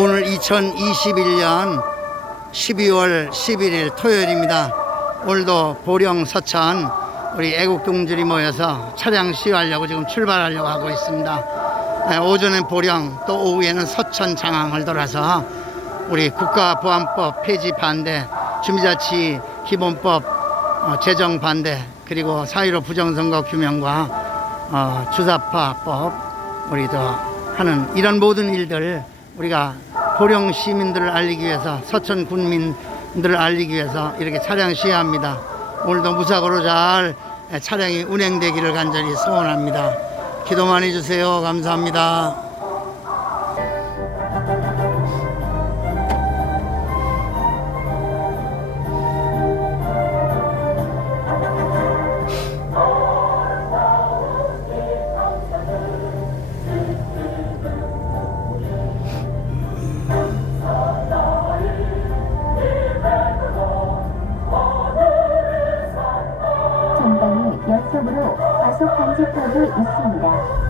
오늘 2021년 12월 11일 토요일입니다. 오늘도 보령 서천 우리 애국동들이 모여서 차량 시위하려고 지금 출발하려고 하고 있습니다. 오전엔 보령, 또 오후에는 서천 장항을 돌아서 우리 국가보안법 폐지 반대, 주민자치 기본법 제정 반대, 그리고 4.15 부정선거 규명과 주사파법 우리도 하는 이런 모든 일들 우리가 보령 시민들을 알리기 위해서, 서천 군민들을 알리기 위해서 이렇게 차량 시위합니다. 오늘도 무사고로 잘 차량이 운행되기를 간절히 소원합니다. 기도 많이 주세요. 감사합니다. 전방에 연속으로 과속 방지턱이 있습니다.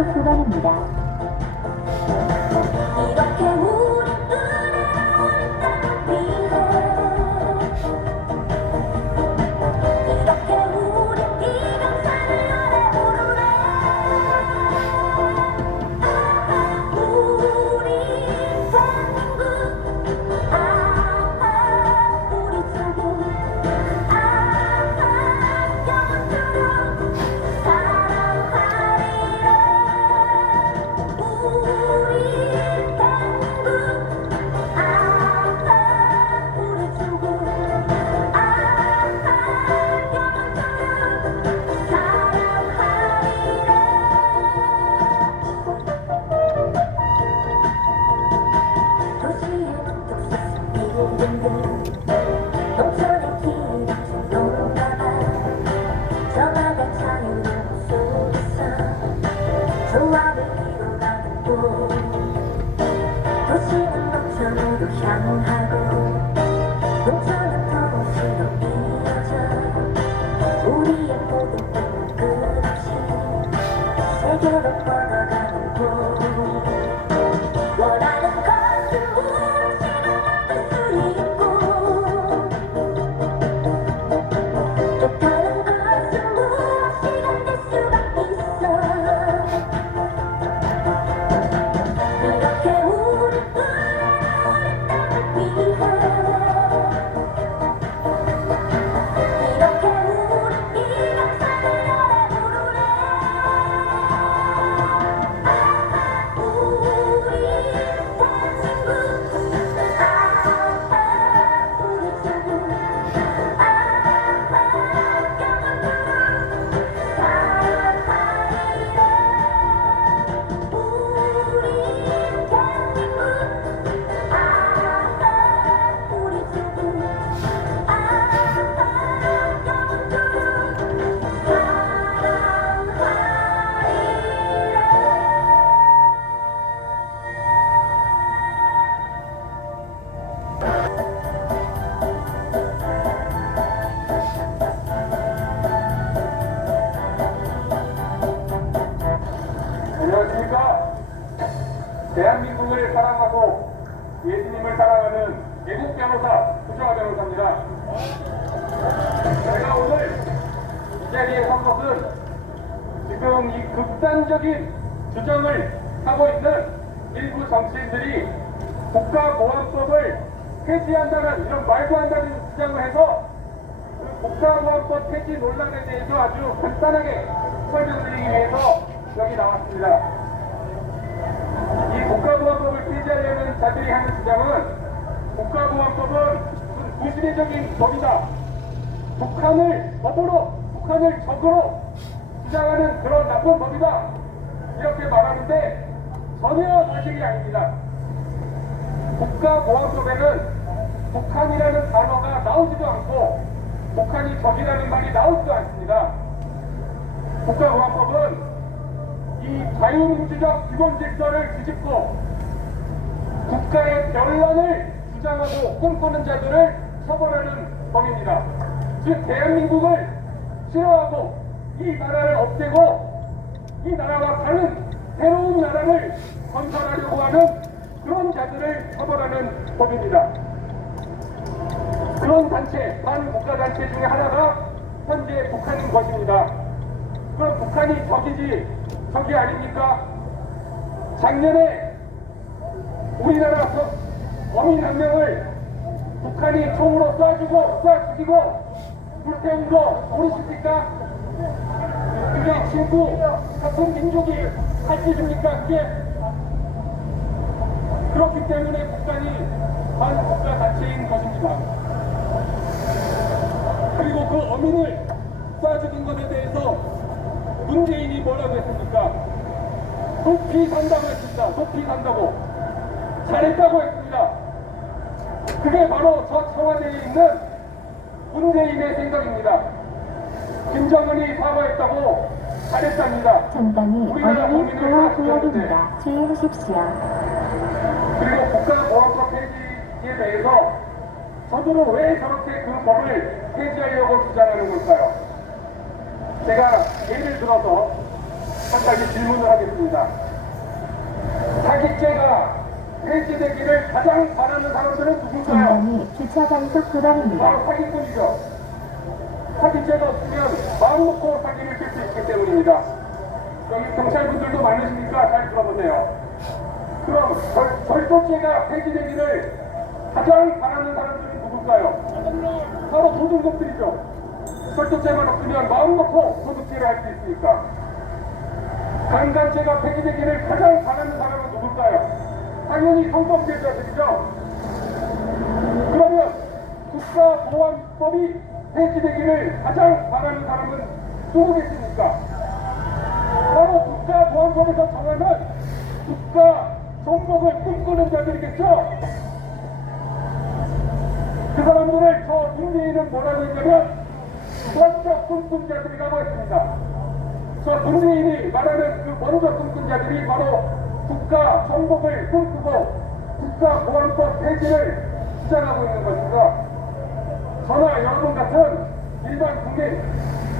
과속 구간입니다. 이렇게 우리 이렇게 우리 이병찬을 아래 오르래 우리 대한민국 우리 조국 영원토록 사랑하리라 우리 대한민국 우리 조국 영원토록 사랑하리라 도시의 독특한 비행들 농촌의 길이 노는가봐 저마다 자유로운 속에서 조화를 이뤄가는 곳 도시는 농촌으로 향하고 농촌은 도시로 이어져 우리의 모든 꿈은 끝없이 세계로 뻗어가는 곳 원하는 것은 무엇이든 얻을 수 있고 못하는 것은 무엇이든 될 수가 있어 이렇게 우리 우리 땅을 위해 이렇게 우리 이병찬을 아래 오르래 우리 대한민국 우리 조국 영원토록 사랑하리라 우리 대한민국 우리 조국 영원토록 안녕하십니까. 대한민국을 사랑하고 예수님을 사랑하는 애국 변호사 구정하 변호사입니다. 제가 오늘 이 자리에 선 것은 지금 이 극단적인 주장을 하고 있는 일부 정치인들이 국가보안법을 폐지한다는 이런 말도 안 되는 주장을 해서 그 국가보안법 폐지 논란에 대해서 아주 간단하게 설명드리기 위해서 여기 나왔습니다. 이 국가보안법을 폐지하려는 자들이 하는 주장은 국가보안법은 무슨 무시대적인 법이다. 북한을 법으로, 북한을 적으로 주장하는 그런 나쁜 법이다. 이렇게 말하는데 전혀 사실이 아닙니다. 국가보안법에는 북한이라는 단어가 나오지도 않고 북한이 적이라는 말이 나오지도 않습니다. 국가보안법은 이 자유민주적 기본 질서를 뒤집고 국가의 변란을 주장하고 꿈꾸는 자들을 처벌하는 법입니다. 즉 대한민국을 싫어하고 이 나라를 없애고 이 나라와 다른 새로운 나라를 건설하려고 하는 그런 자들을 처벌하는 법입니다. 그런 단체, 반국가단체 중에 하나가 현재 북한인 것입니다. 그럼 북한이 적이 아닙니까? 작년에 우리나라 어민 한 명을 북한이 총으로 쏴 죽이고 불태운 거 모르십니까? 그게 친구 같은 민족이 할 짓입니까? 그게 그렇기 때문에 북한이 반국가 단체인 것입니다. 그리고 그 어민을 쏴 죽인 것에 대해서 문재인이 뭐라고 했습니까? 높이 산다고 했습니다. 높이 산다고. 잘했다고 했습니다. 그게 바로 저 청와대에 있는 문재인의 생각입니다. 김정은이 사과했다고 잘했답니다. 전방이 어린이 보호 구역입니다. 주의하십시오. 그리고 국가보안법 폐지에 대해서 저들은 왜 저렇게 그 법을 폐지하려고 주장하는 걸까요? 제가 예를 들어서 한 가지 질문을 하겠습니다. 사기죄가 폐지되기를 가장 바라는 사람들은 누굴까요? 전방이 주차 단속 구간입니다. 바로 사기꾼이죠. 사기죄가 없으면 마음 놓고 사기를 칠 수 있기 때문입니다. 여기 경찰분들도 많으시니까 잘 들어보세요. 그럼 절도죄가 폐지되기를 가장 바라는 사람들은 누굴까요? 바로 도둑놈들이죠. 절도죄만 없으면 마음 놓고 도둑질을 할 수 있으니까. 강간죄가 폐지되기를 가장 바라는 사람은 누굴까요? 당연히 성범죄자들이죠. 그러면 국가보안법이 폐지되기를 가장 바라는 사람은 누구겠습니까? 바로 국가보안법에서 정하는 국가 정복을 꿈꾸는 자들이겠죠. 그 사람들을 저 문재인은 뭐라고 했냐면 먼저 꿈꾼 자들이라고 했습니다. 저 문재인이 말하는 그 먼저 꿈꾼 자들이 바로 국가 정복을 꿈꾸고 국가보안법 폐지를 주장하고 있는 것입니다. 저나 여러분 같은 일반 국민,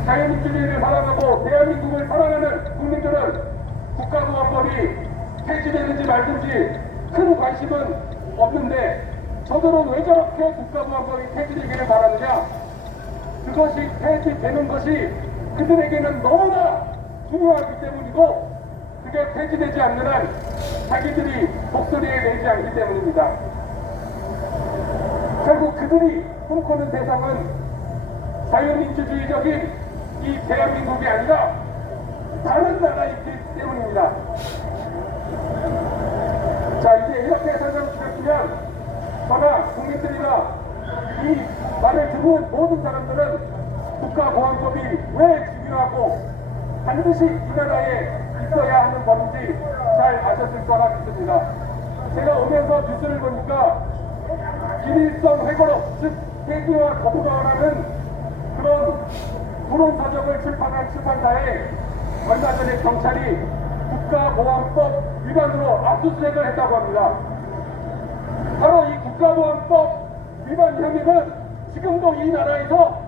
자유민주주의를 사랑하고 대한민국을 사랑하는 국민들은 국가보안법이 폐지되는지 말든지 큰 관심은 없는데 저들은 왜 저렇게 국가보안법이 폐지되기를 바라느냐? 그것이 폐지되는 것이 그들에게는 너무나 중요하기 때문이고 그게 폐지되지 않는 한 자기들이 목소리에 내지 않기 때문입니다. 결국 그들이 꿈꾸는 세상은 자유민주주의적인 이 대한민국이 아니라 다른 나라이기 때문입니다. 자, 이제 이렇게 설명드렸으면 저나 국민들이나 이 말을 듣는 모든 사람들은 국가보안법이 왜 중요하고 반드시 이 나라에 있어야 하는 법인지 잘 아셨을 거라 믿습니다. 제가 오면서 뉴스를 보니까 김일성 회고록, 즉 세기와 거부가라는 그런 불온서적을 출판한 출판사에 얼마 전에 경찰이 국가보안법 위반으로 압수수색을 했다고 합니다. 바로 이 국가보안법 위반 혐의는 지금도 이 나라에서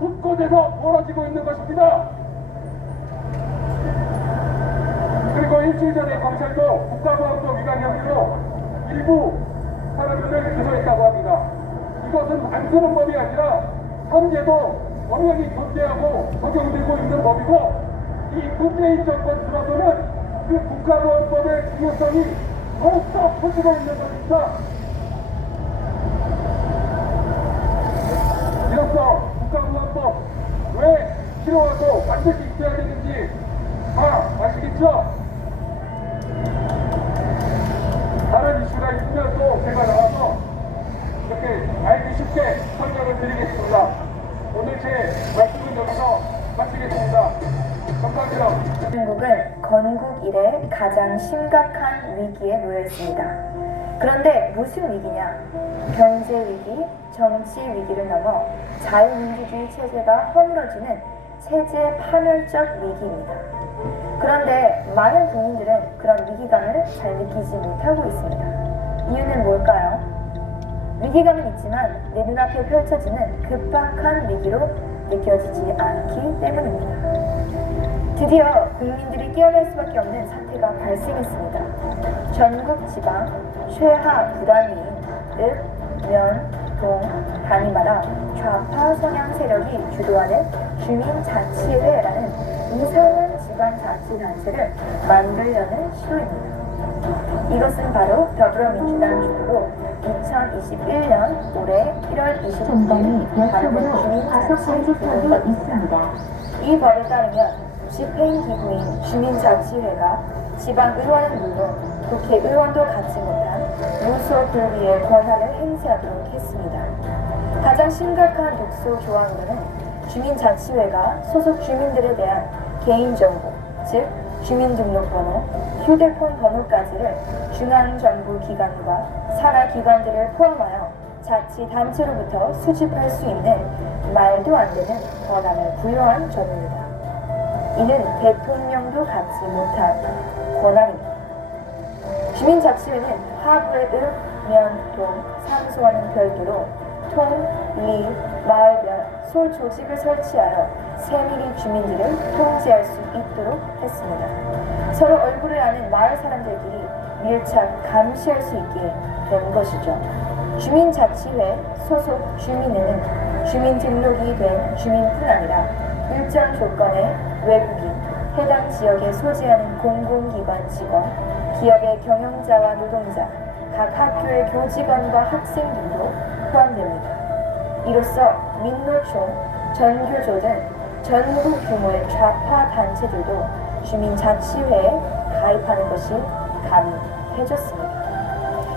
곳곳에서 벌어지고 있는 것입니다. 그리고 일주일 전에 검찰도 국가보안법 위반 혐의로 일부 사람들을 기소했다고 합니다. 이것은 안 쓰는 법이 아니라 현재도 엄연히 존재하고 적용되고 있는 법이고 이 문재인 정권 들어서는 그 국가보안법의 중요성이 더욱더 커지고 있는 것입니다. 이로써 국가보안법 왜 필요하고 반드시 있어야 되는지 다 아시겠죠? 다른 이슈가 있으면 또 제가 나와서 이렇게 알기 쉽게 설명을 드리겠습니다. 오늘 제 말씀은 여기서 마치겠습니다. 감사합니다. 대한민국은 건국 이래 가장 심각한 위기에 놓여 있습니다. 그런데 무슨 위기냐? 경제 위기, 정치 위기를 넘어 자유민주주의 체제가 허물어지는 체제 파멸적 위기입니다. 그런데 많은 국민들은 그런 위기감을 잘 느끼지 못하고 있습니다. 이유는 뭘까요? 위기감은 있지만 내 눈앞에 펼쳐지는 급박한 위기로 느껴지지 않기 때문입니다. 드디어 국민들이 깨어날 수밖에 없는 사태가 발생했습니다. 전국 지방 최하 부단위인 읍, 면, 동, 단위마다 좌파 성향 세력이 주도하는 주민자치회라는 이상한 지방자치단체를 만들려는 시도입니다. 이것은 바로 더불어민주당 주도로 2021년 올해 1월 전방이 22일 발효된 왼쪽으로 과속 방지턱이 있습니다. 이 법에 따르면 집행기구인 주민자치회가 지방의원은 물론 국회의원도 갖지 못한 무소불위의 권한을 행사하도록 했습니다. 가장 심각한 독소 조항으로는 주민자치회가 소속 주민들에 대한 개인정보, 즉 주민등록번호, 휴대폰 번호까지를 중앙정부기관과 산하기관들을 포함하여 자치단체로부터 수집할 수 있는 말도 안 되는 권한을 부여한 점입니다. 이는 대통령도 갖지 못한 권한입니다. 주민자치회는 하부의 읍, 면, 동, 상수와는 별도로 통, 리, 마을별, 소조직을 설치하여 세밀히 주민들을 통제할 수 있도록 했습니다. 서로 얼굴을 아는 마을 사람들끼리 밀착 감시할 수 있게 된 것이죠. 주민자치회 소속 주민에는 주민등록이 된 주민뿐 아니라 일정 조건의 외국인, 해당 지역에 소재하는 공공기관 직원, 기업의 경영자와 노동자, 각 학교의 교직원과 학생 등도 포함됩니다. 이로써 민노총, 전교조 등 전국 규모의 좌파 단체들도 주민자치회에 가입하는 것이 가능해졌습니다.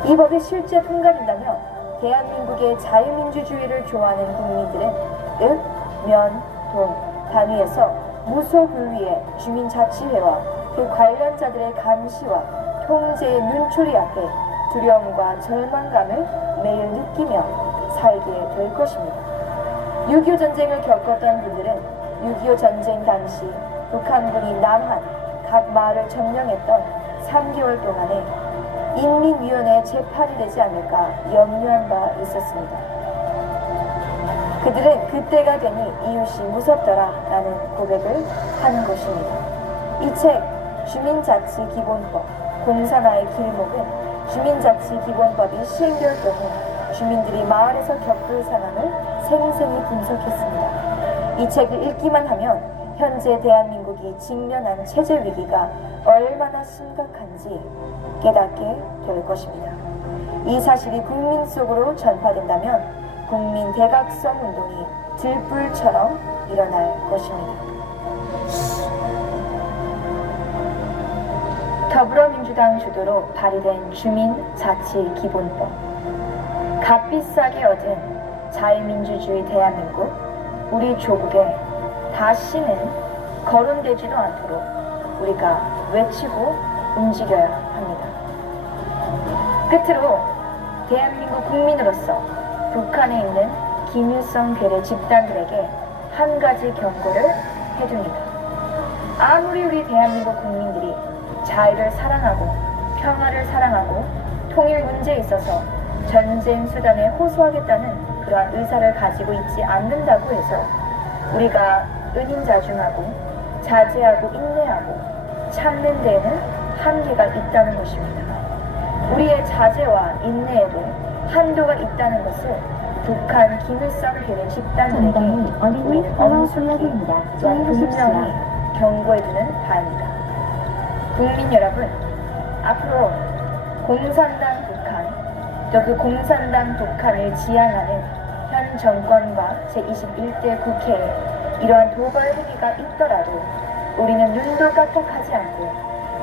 이 법이 실제 통과된다면 대한민국의 자유민주주의를 좋아하는 국민들은 읍, 면, 동 단위에서 무소불위의 주민자치회와 그 관련자들의 감시와 통제의 눈초리 앞에 두려움과 절망감을 매일 느끼며 살게 될 것입니다. 6.25 전쟁을 겪었던 분들은 6.25 전쟁 당시 북한군이 남한 각 마을을 점령했던 3개월 동안에 인민위원회에 재판이 되지 않을까 염려한 바 있었습니다. 그들은 그때가 되니 이웃이 무섭더라 라는 고백을 하는 것입니다. 이 책 주민자치기본법 공산화의 길목은 주민자치기본법이 시행될 경우 주민들이 마을에서 겪을 상황을 생생히 분석했습니다. 이 책을 읽기만 하면 현재 대한민국이 직면한 체제 위기가 얼마나 심각한지 깨닫게 될 것입니다. 이 사실이 국민 속으로 전파된다면 국민 대각성 운동이 들불처럼 일어날 것입니다. 더불어민주당 주도로 발의된 주민자치기본법. 값비싸게 얻은 자유민주주의 대한민국, 우리 조국에 다시는 거론되지도 않도록 우리가 외치고 움직여야 합니다. 끝으로 대한민국 국민으로서 북한에 있는 김일성 괴뢰 집단들에게 한 가지 경고를 해둡니다. 아무리 우리 대한민국 국민들이 자유를 사랑하고 평화를 사랑하고 통일 문제에 있어서 전쟁 수단에 호소하겠다는 그러한 의사를 가지고 있지 않는다고 해서 우리가 은인자중하고 자제하고 인내하고 참는 데에는 한계가 있다는 것입니다. 우리의 자제와 인내에도 한도가 있다는 것을 북한 김일성 괴뢰 집단들에게 우리는 엄숙히 또한 분명히 경고해두는 바입니다. 국민 여러분, 앞으로 공산당 북한, 또 그 공산당 북한을 지향하는 현 정권과 제21대 국회에 이러한 도발 행위가 있더라도 우리는 눈도 깜빡하지 않고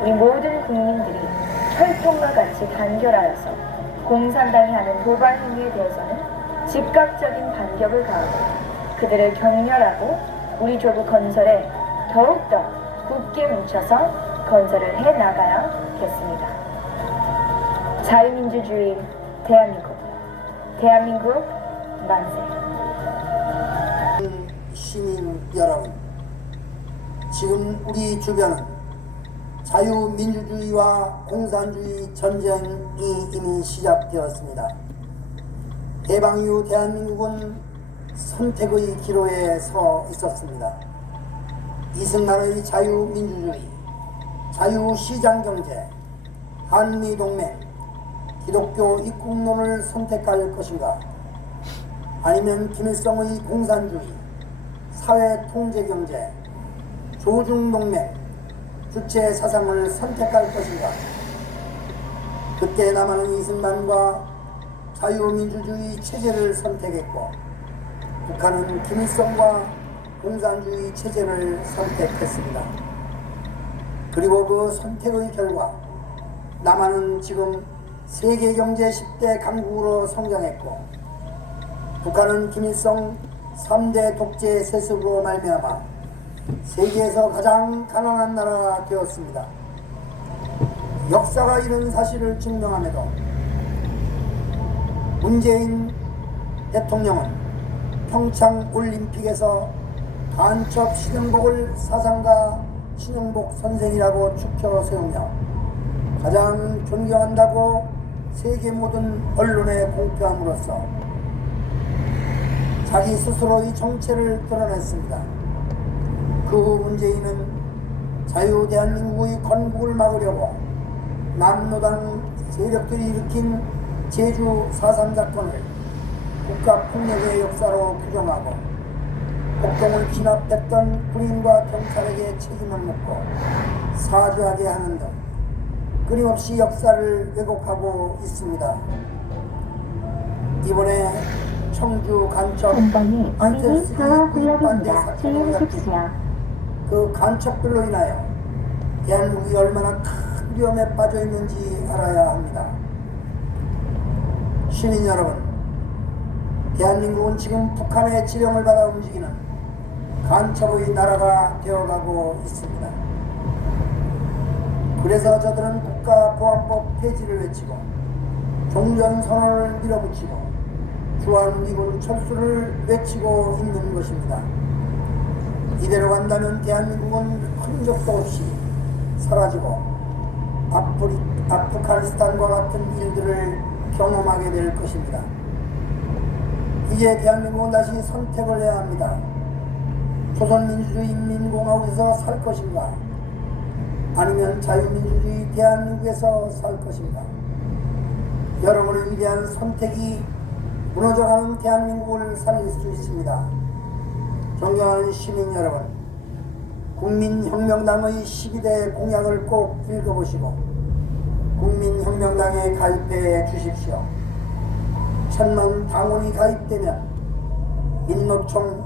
우리 모든 국민들이 철통과 같이 단결하여서 공산당이 하는 도발 행위에 대해서는 즉각적인 반격을 가하고 그들을 격렬하고 우리 조국 건설에 더욱더 굳게 뭉쳐서 건설을 해 나가야겠습니다. 자유민주주의 대한민국, 대한민국 만세. 시민 여러분, 지금 우리 주변은 자유민주주의와 공산주의 전쟁이 이미 시작되었습니다. 해방 이후 대한민국은 선택의 기로에 서 있었습니다. 이승만의 자유민주주의, 자유시장경제, 한미동맹, 기독교 입국론을 선택할 것인가? 아니면 김일성의 공산주의, 사회통제경제, 조중동맹, 주체사상을 선택할 것인가? 그때 남한은 이승만과 자유민주주의 체제를 선택했고 북한은 김일성과 공산주의 체제를 선택했습니다. 그리고 그 선택의 결과 남한은 지금 세계경제 10대 강국으로 성장했고 북한은 김일성 3대 독재 세습으로 말미암아 세계에서 가장 가난한 나라가 되었습니다. 역사가 이런 사실을 증명함에도 문재인 대통령은 평창올림픽에서 간첩 신영복을 사상가 신영복 선생이라고 축혀 세우며 가장 존경한다고 세계 모든 언론에 공표함으로써 자기 스스로의 정체를 드러냈습니다. 그 후 문재인은 자유 대한민국의 건국을 막으려고 남노당 세력들이 일으킨 제주 4.3 사건을 국가폭력의 역사로 규정하고 폭동을 진압했던 군인과 경찰에게 책임을 묻고 사죄하게 하는 등 끊임없이 역사를 왜곡하고 있습니다. 이번에 청주 간첩 전방에 어린이 안테스기 보호 구입반대 구역입니다. 사건을 주의하십시오. 그 간첩들로 인하여 대한민국이 얼마나 큰 위험에 빠져 있는지 알아야 합니다. 시민 여러분, 대한민국은 지금 북한의 지령을 받아 움직이는 간첩의 나라가 되어가고 있습니다. 그래서 저들은 국가보안법 폐지를 외치고 종전선언을 밀어붙이고 주한미군 철수를 외치고 있는 것입니다. 이대로 간다면 대한민국은 흔적도 없이 사라지고 아프가니스탄과 같은 일들을 경험하게 될 것입니다. 이제 대한민국은 다시 선택을 해야 합니다. 조선민주주의 인민공화국에서 살 것인가, 아니면 자유민주주의 대한민국에서 살 것인가. 여러분의 위대한 선택이 무너져가는 대한민국을 살릴 수 있습니다. 존경하는 시민 여러분, 국민혁명당의 12대 공약을 꼭 읽어보시고 국민혁명당에 가입해 주십시오. 1000만 당원이 가입되면 민노총,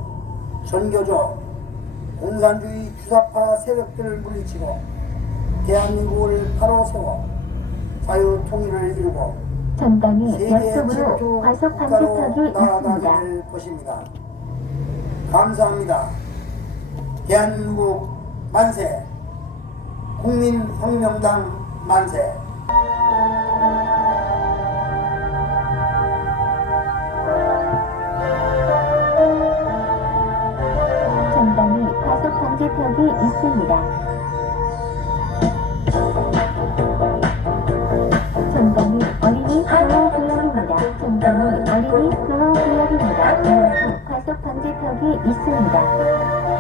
전교조, 공산주의 주사파 세력들을 물리치고 대한민국을 바로 세워 자유통일을 이루고 전방에 세계 약속으로 제조 과속 국가로 방지턱이 나아가게 있습니다. 될 것입니다. 감사합니다. 대한민국 만세! 국민혁명당 만세! 전방에 과속 방지턱이 있습니다. 전방에 어린이 보호 구역입니다. 전방에 어린이 보호 구역입니다. 이어서 과속 방지턱이 있습니다.